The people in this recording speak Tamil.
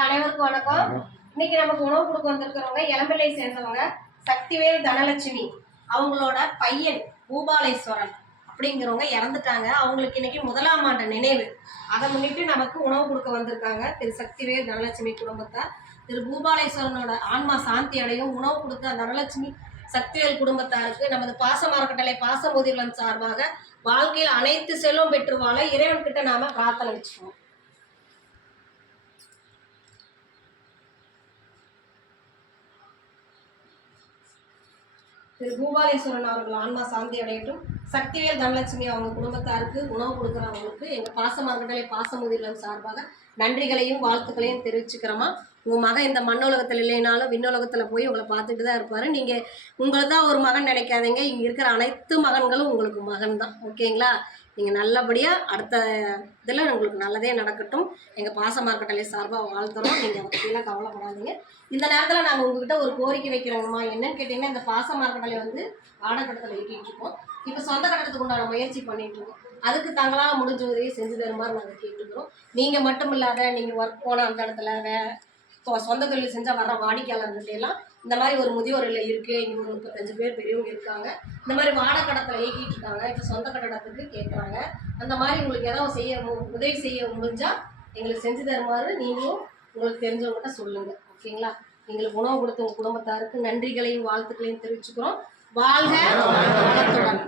அனைவருக்கும் வணக்கம். இன்னைக்கு நமக்கு உணவு கொடுக்க வந்திருக்கிறவங்க இளம்பிள்ளை சேர்ந்தவங்க சக்திவேல் தனலட்சுமி. அவங்களோட பையன் பூபாலேஸ்வரன் அப்படிங்கிறவங்க இறந்துட்டாங்க. அவங்களுக்கு இன்னைக்கு 1ஆம் ஆண்டு நினைவு. அதை முன்னிட்டு நமக்கு உணவு கொடுக்க வந்திருக்காங்க திரு சக்திவேல் தனலட்சுமி குடும்பத்தார். திரு பூபாலேஸ்வரனோட ஆன்மா சாந்தி அடையும். உணவு கொடுத்த தனலட்சுமி சக்திவேல் குடும்பத்தாருக்கு நமது பாசமரக்கட்டளை பாசமுதிர்வன் சார்பாக வாழ்க்கையில் அனைத்து செல்வம் பெற்று வாழ இறைவன் கிட்ட நாம பிரார்த்தனை வச்சுக்கோம். திரு பூபாலேஸ்வரன் அவர்கள் ஆன்மா சாந்தி அடையட்டும். சக்திவேல் தனலட்சுமி அவங்க குடும்பத்தாருக்கு உணவு கொடுக்குறவங்களுக்கு எங்கள் பாசமரக்கட்டளை பாசமுதிர்வன் சார்பாக நன்றிகளையும் வாழ்த்துக்களையும் தெரிவிச்சுக்கிறோமா. உங்கள் மகன் இந்த மண்ணுலகத்தில் இல்லைனாலும் விண்ணுலகத்தில் போய் உங்களை பார்த்துட்டு தான் இருப்பார். நீங்கள் உங்களை தான் ஒரு மகன் நினைக்காதீங்க. இங்கே இருக்கிற அனைத்து மகன்களும் உங்களுக்கு மகன் தான். ஓகேங்களா? நீங்கள் நல்லபடியாக அடுத்த இதில் உங்களுக்கு நல்லதே நடக்கட்டும். எங்கள் பாசமரக்கட்டளை சார்பாக வாழ்த்துறோம். நீங்கள் அதை பற்றிலாம் கவலைப்படாதீங்க. இந்த நேரத்தில் நாங்கள் உங்ககிட்ட ஒரு கோரிக்கை வைக்கிறோங்கம்மா. என்னன்னு கேட்டிங்கன்னா, இந்த பாசமரக்கட்டளை வந்து ஆடக்கட்டத்தில் இயக்கிட்டு இருக்கோம். இப்போ சொந்த கட்டத்துக்கு உண்டான முயற்சி பண்ணிட்டு இருக்கோம். அதுக்கு தங்களால் முடிஞ்ச உதவியை செஞ்சு தருமாறு நாங்கள் கேட்டுக்கிறோம். நீங்கள் மட்டும் இல்லாத நீங்கள் ஒர்க் போன அந்த இடத்துல சொந்த தொழில் செஞ்சால் வர வாடிக்கையாளர்கள்லாம் இந்த மாதிரி ஒரு முதியோர் இல்லை இருக்குது. இங்கே ஒரு 35 பேர் பெரியவங்க இருக்காங்க. இந்த மாதிரி வாடகடத்தில் இயக்கிட்டு இருக்காங்க. இப்போ சொந்த கட்டடத்துக்கு கேட்குறாங்க. அந்த மாதிரி உங்களுக்கு ஏதாவது உதவி செய்ய முடிஞ்சால் எங்களுக்கு செஞ்சு தருமாறு நீங்களும் உங்களுக்கு தெரிஞ்சவங்ககிட்ட சொல்லுங்கள். ஓகேங்களா? எங்களுக்கு உணவு கொடுத்த உங்கள் குடும்பத்தாருக்கு நன்றிகளையும் வாழ்த்துக்களையும் தெரிவிச்சுக்கிறோம். வாழ்க வளத்துடன்.